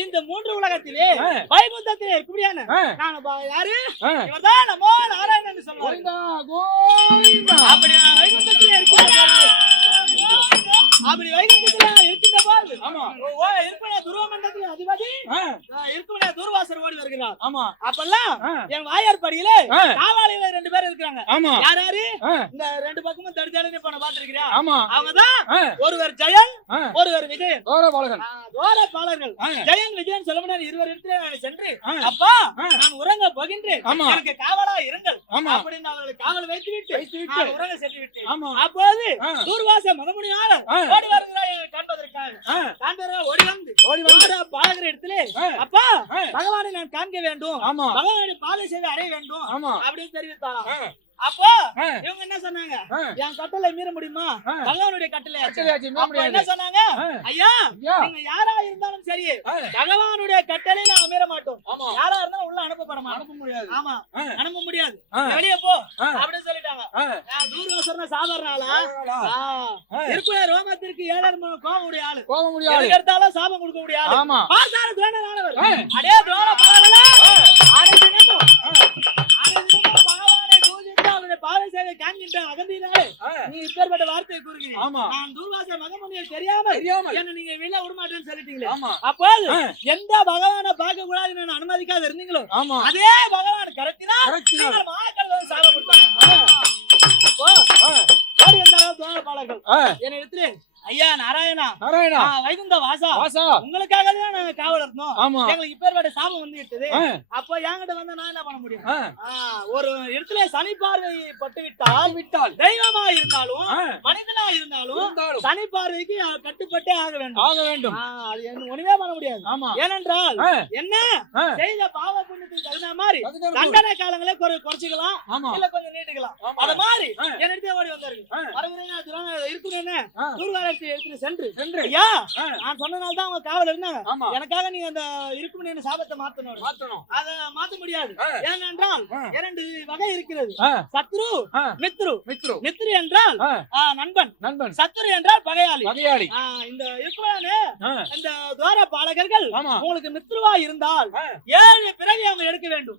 இந்த மூன்று உலகத்திலே வைகுந்தத்திலே இருக்கக்கூடியான நான் யாரு இவர்தான் நமோ நாராயணன் சொல்றாங்க. அப்படி வைகுந்தத்திலே இருக்கிறார். அப்படி வைகுந்தத்திலே இருக்கின்ற போது இருப்பின துருவமண்டலத்தின் அதிபதி இருப்பின துர்வாசர் ஓடி வருகிறார். அப்பெல்லாம் என் வாயார்படியிலே காவாலியில 2 பேர் இருக்கிறாங்க. யார் யாரு? இந்த 2 பக்கமும் தடுத்தடி போன பாத்துருக்கிறியா? அவங்கதான் ஒருவர் ஜெயன், ஒருவர் விஜயன். தோரபாலர்கள் ஜெயன் விஜயன் சொல்ல இருவர் இடத்துல சென்று அப்பா நான் உறங்க போகின்றேன், எனக்கு காவலா இருங்கள் அப்படின்னு அவர்களுக்கு காவல் வைத்து விட்டு நான் உறங்க சென்று விட்டேன். அப்போது தூர்வாச மகமுனியாளர் ஓடி வருகிறார் காண்பதற்காக. ஓடி வந்து பாலகர் இடத்துல அப்பா பகவானை நான் காண்க வேண்டும், பகவானை பாதை செய்து அடைய வேண்டும் அப்படின்னு தெரிவித்தாராம். அப்போ இவங்க என்ன சொன்னாங்க? என் கட்டளை மீற முடியுமா? பகவானுடைய கட்டளை என்ன சொன்னாங்க? ஐயா நீங்க யாரா இருந்தாலும் சரி பகவானுடைய கட்டளை நாங்க மீற மாட்டோம். யாரா இருந்தாலும் உள்ள அனுப்ப முடியாது. ஆமா அனுப்ப முடியாது, வெளியே போ அப்படின்னு சொல்லிட்டாங்க. தூர்வாசர்னா சாதாரண ஆளா? இருக்கிற ரோமத்திற்கு 7 கோபமுடைய ஆளு, எடுத்தாலும் சாபம் கொடுக்க முடியாது. பார்த்தாலும் துரோணர் அடே துரோண பகவானா பாவை சேவை காண்கின்ற அகந்தியினாலே நீ இப்பேற்பட்ட வார்த்தையை கூறுகிறீங்க. நான் தூர்வாச மகமுனியை தெரியாமல் என்ன நீங்க வெளில விடமாட்டேன்னு சொல்லிட்டீங்களே. அப்போது எந்த பகவானை பார்க்க கூடாது நான் அனுமதிக்காத இருந்தீங்களோ அதே பகவான் கரெக்டினா மாக்கள் வந்து சாபம் கொடுப்பாங்க. ஓடி வந்தாலும் தோழப்பாளர்கள் என்ன எடுத்து ஐயா நாராயணா வைகுந்த வாசா உங்களுக்காக தான் நாங்க காவல் இருந்தோம், எங்களுக்கு இப்பேற்பட்ட சாபம் வந்து விட்டது. அப்போ என்கிட்ட வந்து நான் என்ன பண்ண முடியும்? ஒரு இடத்துல சனி பார்வை பட்டு விட்டால் தெய்வமா இருந்தாலும் மனிதனா இருந்தாலும் சனி பார்வைக்கு கட்டுப்பட்டே ஆக வேண்டும். அது ஒண்ணுமே பண்ண முடியாது. ஏனென்றால் என்ன செய்த பாவ புண்ணியத்துக்கு தகுந்த மாதிரி தண்டனை காலங்களே குறைச்சிக்கலாம், இல்ல கொஞ்சம் நீட்டுக்கலாம். அது மாதிரி என்னிடத்தே ஓடி வந்தாரு. இருக்குன்னு தூர்வாரர் சக்கரவர்த்தி எடுத்துட்டு சென்று ஐயா நான் சொன்னனால தான் அவங்க காவல் இருந்தாங்க. எனக்காக நீங்க அந்த இருக்குமணியான சாபத்தை மாத்தணும். அத மாத்த முடியாது. ஏனென்றால் 2 வகை இருக்கிறது. சத்ரு மித்ரு என்றால் நண்பன், சத்ரு என்றால் பகையாளி. இந்த இருக்குமணியான இந்த துவார பாலகர்கள் உங்களுக்கு மித்ருவா இருந்தால் 7 பிறவி அவங்க எடுக்க வேண்டும்.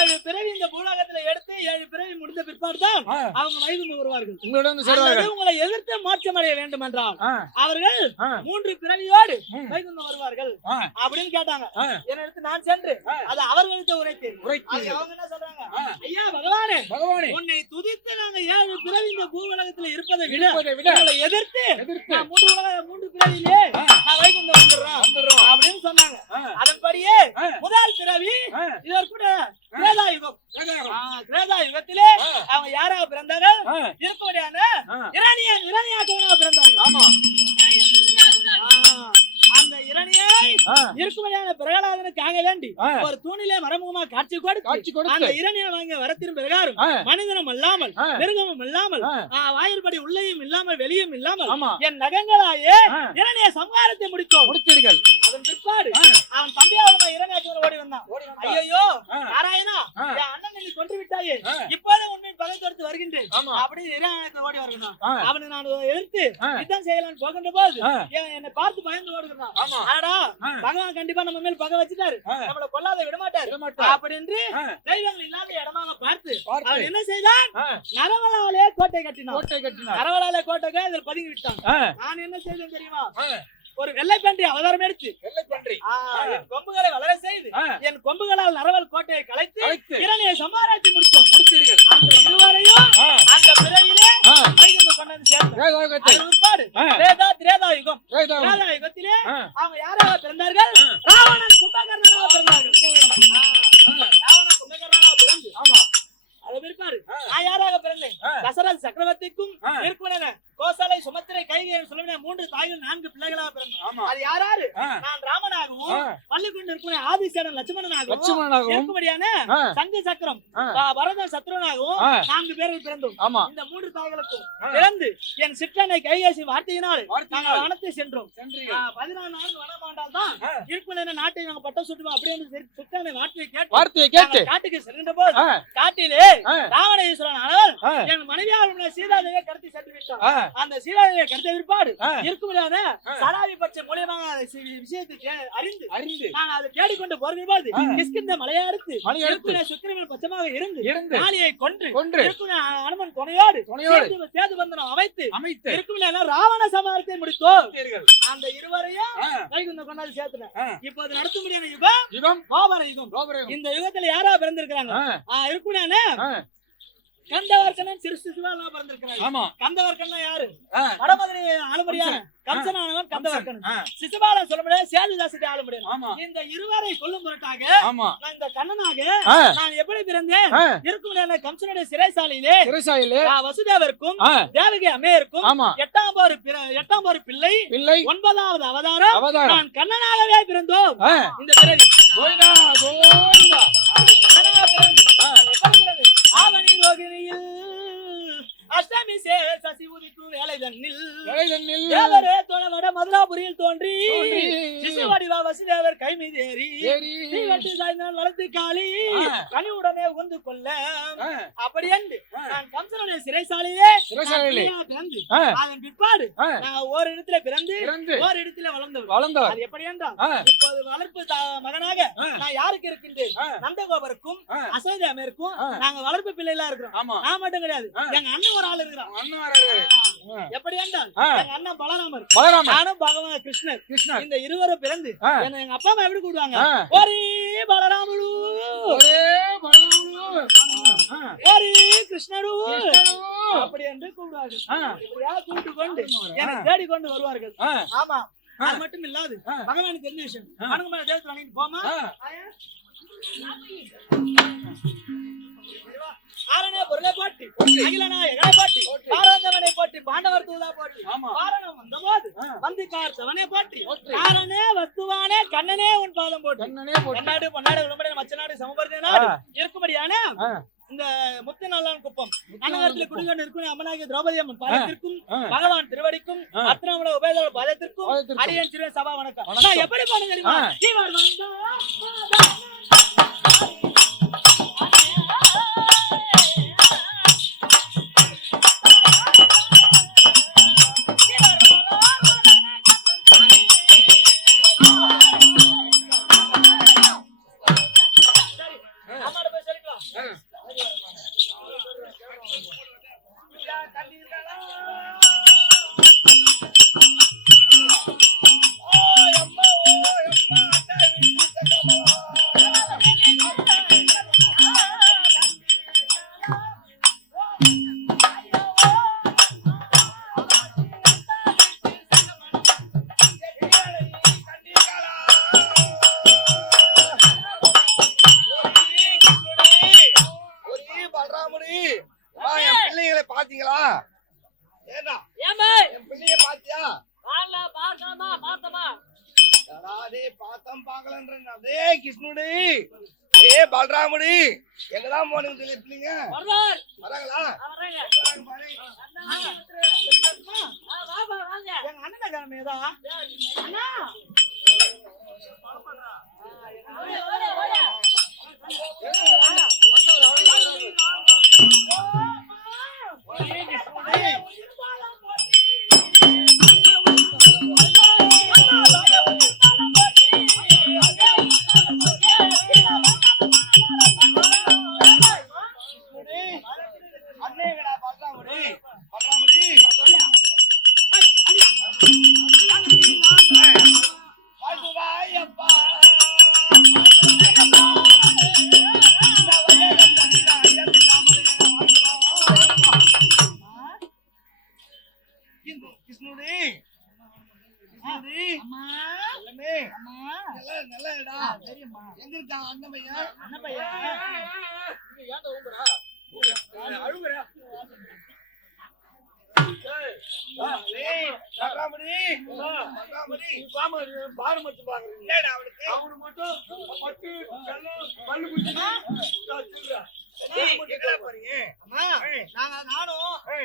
7 பிறவி இந்த பூலோகத்துல எடுத்து 7 பிறவி முடிந்த பிற்பாடு தான் அவங்க வைகுண்டம் வருவார்கள். உங்களை எதிர்த்து மோட்சம் அடைய வேண்டும் என்றால் அவர்கள் 3 பிறவியோடு வைகுண்டம் வருவார்கள் அப்படின்னு கேட்டாங்க. என்ன எடுத்து நான் சென்று அது அவர்களுக்கு உரைத்தேன். அவங்க என்ன சொல்றாங்க, ஐயா பகவானே உன்னை துதித்து நாங்க 7 பிறவி இந்த பூலோகத்துல இருப்பதை விட உங்களை எதிர்த்து 3 பிறவியிலே நான் வைகுண்டம் வந்துடுறோம் அப்படின்னு சொன்னாங்க. அதன்படியே முதல் பிறவி இதற்குட கிரேதா யுகம். கிரேதா யுகத்திலே அவங்க யாராக பிறந்தார்கள்? இருக்கவடியான இரணியாக்கவனாக பிறந்தார்கள். அந்த இரணியை இருக்கும்படியான பிரகலாதனுக்காக வேண்டி ஒரு தூணிலே மறைமுகமா காட்சி கொடுத்து அந்த இரணியை வாங்க வரத்தின் பிரகாரம் மனிதனும் அல்லாமல் மிருகமும் இல்லாமல் வாயிற்படி உள்ளேயும் இல்லாமல் வெளியும் இல்லாமல் என் நகங்களாயே இரணிய சம்ஹாரத்தை முடித்தீர்கள். அதன் பிற்பாடு அவன் தம்பியாவது இரணியாக்கவன் ஓடி வந்தான். ஐயோ நாராயணா, என் அண்ணன் நீ கொன்று விட்டாயே, இப்போது உண்மை பகை தொடுத்து வருகின்றேன் அப்படி இரணியாக்கவன் ஓடி வருகிறான். அவனை நான் எதிர்த்து யுத்தம் செய்யலான்னு போகின்ற போது என்னை பார்த்து பயந்து ஓடுகிறான். பகவான் கண்டிப்பா நம்ம மேல் பகை வச்சுட்டாரு, நம்மள கொல்லாத விடமாட்டாரு அப்படின்னு தெய்வங்கள் இல்லாத இடமாக பார்த்து அவர் என்ன செய்தார்? நரவலாலே கோட்டை கட்டினார். நரவலாலே கோட்டை இதில் பதுங்கி விட்டான். நான் என்ன செய்தேன் தெரியுமா? ஒரு வெள்ளை பன்றி அவதாரம் எடுத்து என் கொம்புகளை வளர செய்து என் கொம்புகளால் நரவல் கோட்டையை கலைத்து இரணியை சம்ஹாரத்தை முடித்தீர்கள். அந்த இருவரையும் அந்த பிறவிலே வைகுண்டம் கொண்டு வந்து சேர்த்தார். திரேதா யுகம். திரேதா யுகத்திலே அவங்க யாராக பிறந்தார்கள்? ராவணன் கும்பகர்ணனாக பிறந்தார்கள். ராவணன் கும்பகர்ணனாக பிறந்து அது பிற்பாடு நான் யாராக பிறந்தேன்? தசரத சக்கரவர்த்திக்கும் இருக்குமன கோசலை சுமத்திரை கைகேயி சொல்லுங்க 3 தாய்கள் 4 பிள்ளைகளாக பிறந்தோம். அது யாராரு? நான் ராமனாகவும் பள்ளிக்கொண்டு இருக்கிற ஆதிசேடன் லட்சுமணனாகவும் இருக்கும்படியான சங்கு சக்கரம் பரத சத்ருவனாகவும் 4 பேர்கள் பிறந்தோம். இந்த 3 தாய்களுக்கும் பிறந்து என் சிற்றனை கைகேசி வார்த்தையினால் நாங்கள் வனத்தை சென்றோம். 14 நாள் வனமாண்டால் தான் இருக்குமன நாட்டை நாங்கள் பட்டம் சுட்டுவோம் அப்படின்னு சிற்றனை வார்த்தையை கேட்டு காட்டுக்கு செல்கின்ற போது காட்டிலே ராவண ஈஸ்வரன் ஆனவர் என் மனைவியார் சீதாதேவியை கடத்தி சென்று விட்டார். அந்த சீதாதேவியை கடத்த விற்பாடு இருக்கும்போது சடாவி பட்ச மூலியமாக விஷயத்தை அறிந்து நான் அதை தேடிக்கொண்டு போறது கிஷ்கிந்த மலையாடுத்து சுக்கிரவன் பட்சமாக இருந்து நாளியை கொன்று அனுமன் துணையோடு சேது பந்தனம் அமைத்து இருக்கும் ராவண சமாரத்தை முடித்தோம். அந்த இருவரையும் வைகுண்டம் கொண்டாந்து சேர்த்துனேன். இப்போது நடத்தும்படியான யுகம் கோபர யுகம். இந்த யுகத்துல யாரா பிறந்திருக்கிறாங்க? இருக்குனானே கந்தவர்க்கனன் சிறுசிசுவாலா பிறந்திருக்கிறாங்க. கந்தவர்க்கன்னா யாரு? வடமதுரை ஆளுமடியான கம்சனானவன் கந்தவர்க்கனன். சிசுபாலன் சொல்ல முடியாது, சேதுதாசத்தை ஆள முடியாது. இந்த இருவரை கொல்லும் பொருட்டாக நான் இந்த கண்ணனாக நான் எப்படி பிறந்தேன்? இருக்கும் கம்சனுடைய சிறைசாலையிலே வசுதேவருக்கும் தேவகி அம்மையருக்கும் 8ஆம் ஒரு பிள்ளை 9வது அவதாரம் நான் கண்ணனாகவே பிறந்தோம். இந்த பிறவி ஆவணி ரோகிணியில் அஷ்டமி சசி உதிக்கும் வேலை தன்னில் தேவரே தோழவட மதுராபுரியில் தோன்றி சிசுவடிவா வசுதேவர் கை மீது ஏறி சாய்ந்தால் வளர்த்து காளி கனிவுடனே உந்து கொள்ள அப்படி என்று நான் கம்சனுடைய சிறைசாலையே பிறந்து அதன் பிற்பாடு நான் ஒரு இடத்துல பிறந்து ஒரு இடத்துல வளர்ந்தவர். அது எப்படி என்றால் இப்போது வளர்ப்பு மகனாக நான் யாருக்கு இருக்கின்றேன்? நந்தகோபருக்கும் அசோதே அமேருக்கும் நாங்க வளர்ப்பு பிள்ளைகளா இருக்கிறோம். நான் மட்டும் கிடையாது, எங்க அண்ணன் ஒரு ஆள் இருக்கிறான். எப்படி என்றால் எங்க அண்ணன் பலராமர், நானும் பகவான் கிருஷ்ணர். இந்த இருவரும் பிறந்து எங்க அப்பா அம்மா எப்படி கூடுவாங்க? ஒரே பலராமரு ஒரே கிருஷ்ணரு அப்படி என்று கூடுவார்கள். கூப்பிட்டு கொண்டு என்னை தேடி கொண்டு வருவார்கள். ஆமா, அது மட்டும் இல்லாது பகவானுக்கு தெரிஞ்ச விஷயம். அனுகுமார தேவத்தை வாங்கிட்டு போமா ஆரணே பொருளை போட்டி அகிலனா எங்களை போட்டி பாரந்தவனை போட்டி பாண்டவர் தூதா போட்டி பாரணம் வந்தபோது வந்திக்கார் தவனை போட்டி ஆரணே வஸ்துவானே கண்ணனே உன் பாதம் போட்டி பொன்னாடு பொன்னாடு விளம்பர மச்சநாடு சமபர்த்தி நாடு இருக்கும்படியான இந்த முத்துநல்லான் குப்பம் அன்னகரத்தில் குடிகொண்டு இருக்கும் அம்மனாகிய திரௌபதி அம்மன் பாதத்திற்கும் பகவான் திருவடிக்கும் அத்தனமுட உபயோக பாதத்திற்கும் அடியன் சிறுவ சபா வணக்கம். நான் எப்படி பாடு தெரியுமா? பாத்தீங்களா? ஏடா என் பிள்ளைய பாத்தியா? பாத்தம் பாக்கலன்ற டேய் கிருஷ்ணுடி ஏய் பல்ராமுடி எங்கதான் போனீங்க தெரியல பிள்ளைங்க வராங்களா? எங்க அண்ணன் கிளம்பியதா அண்ணா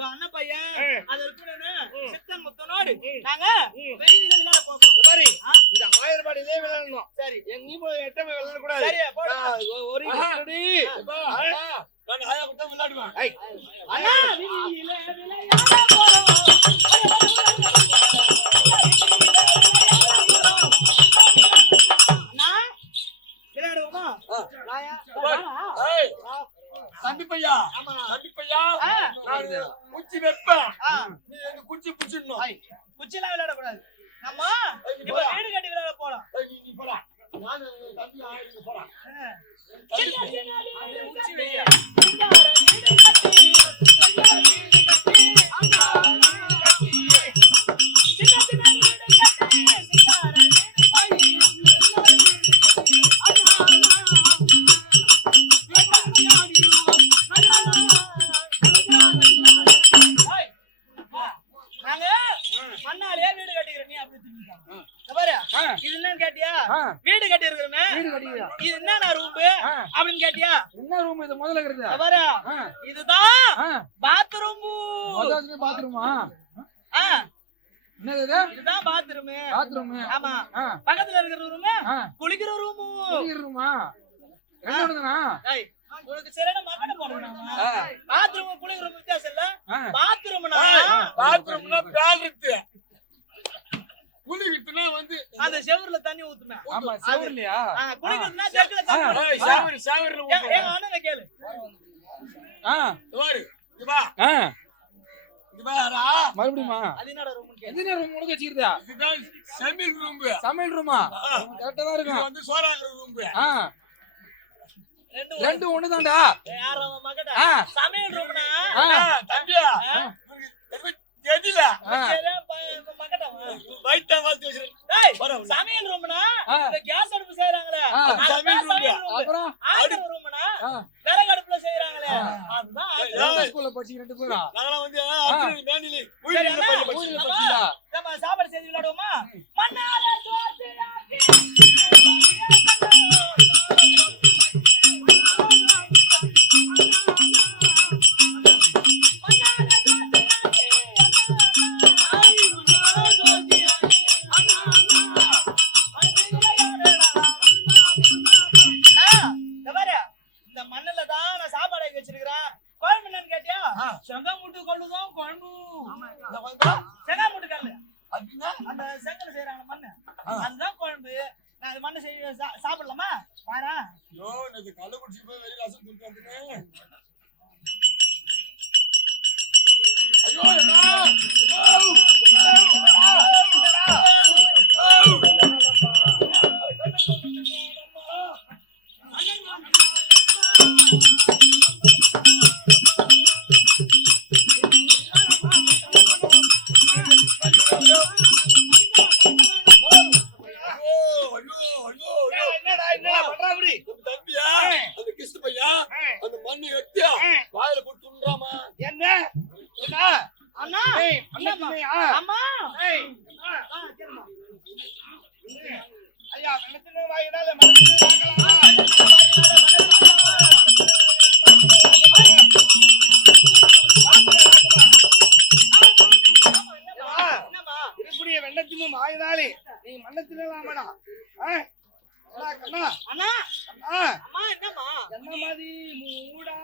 நானும் பையன் அது சித்தன் முத்தனோடு நாங்க சரி இந்த 1000 ரூபாய் இதே விளையாடணும். சரி நீ போய் எட்டமே விளையாட கூடாது. ஒரு நான் ஆயா குட்ட விளையாடுவேன். அண்ணா விளையாட போறோம் விளையாடுவோமா? தம்பி பையா நான் குச்சி வைப்பேன், நீ எனக்கு குச்சி புடிச்சிடணும். குச்சிலாம் விளையாட கூடாது. நம்ம இப்ப வீடு கட்டி விளையாட போலாம். நீ போடா, நான் தம்பி ஆயிரம் போடா. வீடு கட்டி இருக்கிறமே இது என்ன ரூம் அப்படின்னு கேட்டியா? என்ன ரூம் இது முதல்ல இருக்குது? பாரு இதுதான் பாத்ரூம். பாத்ரூமா? என்னது இது? இதுதான் பாத்ரூம். பாத்ரூம். ஆமா. பக்கத்துல இருக்கிற ரூம் குளிக்கிற ரூம். குளிக்கிற ரூமா? என்ன ஒண்ணுதானா? டேய் உங்களுக்கு சரியான மகன போறேன். பாத்ரூம் குளிக்கிற ரூம் வித்தியாசம் இல்ல. பாத்ரூம்னா பேல் இருக்கு. குளிக்கிறதுனா வந்து அந்த ஷவர்ல தண்ணி ஊத்துமே. ஆமா ஷவர்லயா? குளிக்கிறதுனா ஜக்குல தண்ணி. ஷவர்ல ஊத்து. ஏங்க அண்ணனை கேளு. பாரு இவா இவாரா மறுபடியுமா? அது என்னடா ரூம் கேளு. என்ன ரூம் உனக்கு வச்சிருதா? இதுதான் சமையல் ரூம். சமையல் ரூமா? கரெக்ட்டா தான் இருக்கு. இது வந்து சோறாக்குற ரூம். ரெண்டு ஒண்ணுதான்டா. யாரோ மகடா சமையல் ரூம்னா தம்பியா தெரியல மகடா வைட்டா வால்தி வச்சிரு. டேய் சமையல் ரூம்னா இந்த கேஸ் அடுப்பு செய்றாங்களே சமையல் ரூம். அப்புறம் அடுப்பு ரூம்னா விறகு அடுப்புல செய்றாங்களே அதுதான். ஸ்கூல்ல படிச்சு ரெண்டு பேரா நாங்க வந்து அப்துல் மேனிலி ஊயில படிச்சீங்களா? நம்ம சாப்பாடு செய்து விளையாடுவோமா? மண்ணால தோசியாக்கி செங்காமுட்டு கல்லுதான் குழம்பு. செங்காமுட்டு கல்லு அந்த செங்கல் செய்யறாங்க மண்ணு, அதுதான் குழம்பு. நான் அது மண்ணு செய்ய சாப்பிடலாமா? பாரா கல்லு குடிச்சு போய் வெளியில ரசம் கொடுத்து அந்த மண்ணு எடுத்து வாயில போட்டு துண்றாமா என்ன அண்ணா அம்மா ஐயா வெள்ளத்திலே வாயினால இருக்கக்கூடிய வெள்ளத்திலும் வாயினாலே நீ மண்ணத்திலே வாமடா. கண்ணா அண்ணா அண்ணா அம்மா என்னம்மா என்ன மாதிரி மூடா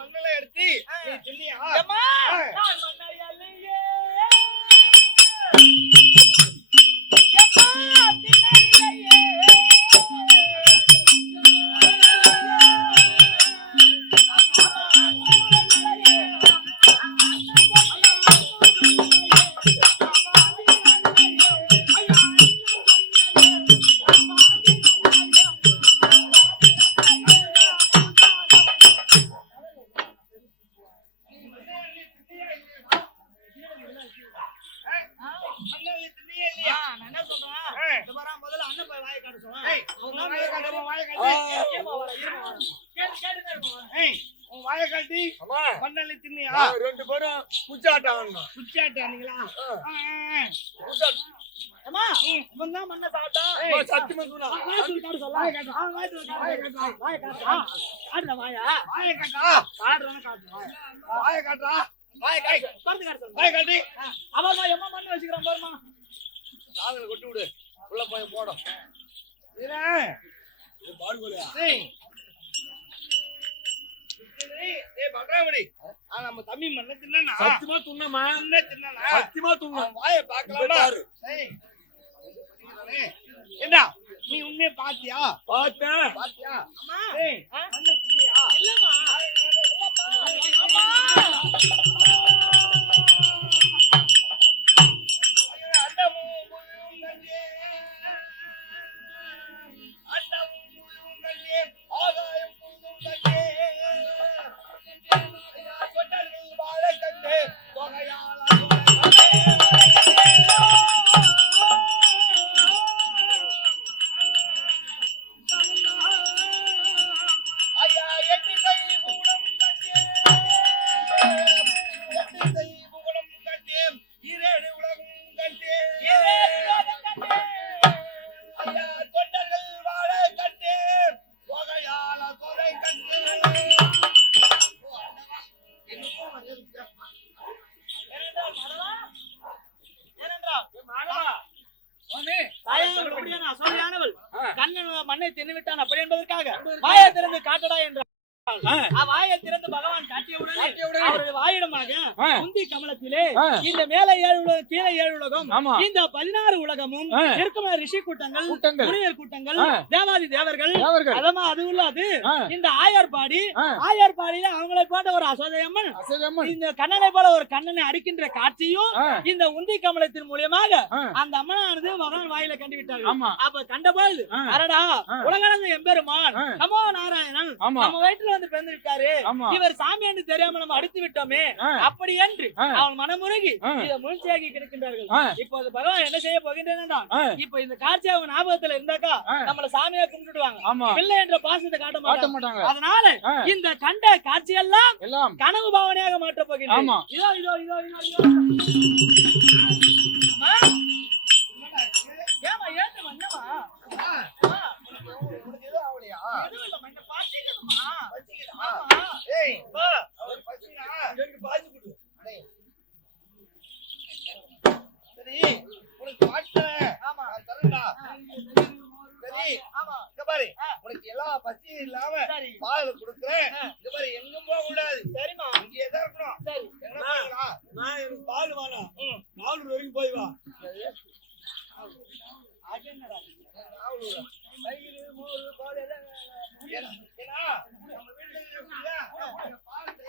மண்ணெல்லாம் எடுத்து சொன்னியா ரெண்டு பேரும் குச்சாட்டம் குச்சாட்டாங்களா? மண்ணை சாப்பிட்டா சத்தியமா வச்சுக்கிறான் பாருமா. காதல கொட்டி விடு, உள்ள போய் போடும். நம்ம தம்பி மண்ண தின்னா சத்தியமா துண்ணமா சத்தியமா துண்ண வாய பாக்கலாம். என்ன நீ உண்மையை பாத்தியா? பார்த்தேன். பாத்தியா? மண்ண தின்னியா? இல்லம்மா மண்ணை தின்னுவிட்டான் அப்படி என்பதற்காக வாயை திறந்து காட்டடா என்ற வாயை திறந்து பகவான் காட்டியவுடனே அவருடைய வாயிடமாக குந்தி கமலத்திலே இந்த மேல 7 உலகம் கீழே 7 உலகம் இந்த 16 உலகமும் இருக்கும் ரிஷி கூட்டங்கள் முனிவர் கூட்டங்கள் தேவாதி தேவர்கள் அதமா அது உள்ளது இந்த ஆயர்பாடியில அவங்களை போன்ற ஒரு அசோதையம்மன் இந்த கண்ணனை போல ஒரு கண்ணனை அடிக்கின்ற காட்சியும் இந்த உந்தி கமலத்தின் மூலியமாக அந்த அம்மனானது மகன் வாயில கண்டுவிட்டார்கள். அப்ப கண்டபோது அரடா உலகளந்த எம்பெருமான் நமோ நாராயணன் நம்ம வயிற்றுல வந்து பிறந்து விட்டாரு, இவர் சாமி என்று தெரியாம நம்ம அடித்து விட்டோமே அப்படி என்று அவன் மனமுருகி இதை முழுச்சியாகி கிடக்கின்றார்கள். இப்போது பகவான் என்ன செய்ய போகின்றா, இப்ப இந்த காட்சி அவங்க ஞாபகத்துல இருந்தாக்கா நம்மள சாமியா கும்பிட்டுடுவாங்க, பிள்ளை என்ற பாசத்தை காட்ட மாட்டாங்க. அதனால இந்த கண்ட காட்சியெல்லாம் கனவு பாவனையாக மாற்ற போகின்றோம். இதோ இதோ இதோ இதோ ஏமா ஏத்து வந்தமா உனக்கு வாட்டேன் ஆமா. நான் தரேன்டா சரி ஆமா. இங்க பாரு உனக்கு எல்லா பசியும் இல்லாம சரி. பால் கொடுக்குறேன் இங்க பாரு எங்கும் போக கூடாது சரிம்மா. இங்கே தான் இருக்கணும் சரி. என்ன பண்ணலாம் நான் எனக்கு பால் வேணாம் 4 வரைக்கும் போய் வா அது என்னடா இது? தயிர் மோர் பால் எல்லாம் ஏன்னா நம்ம வீட்டுல இருக்குல்ல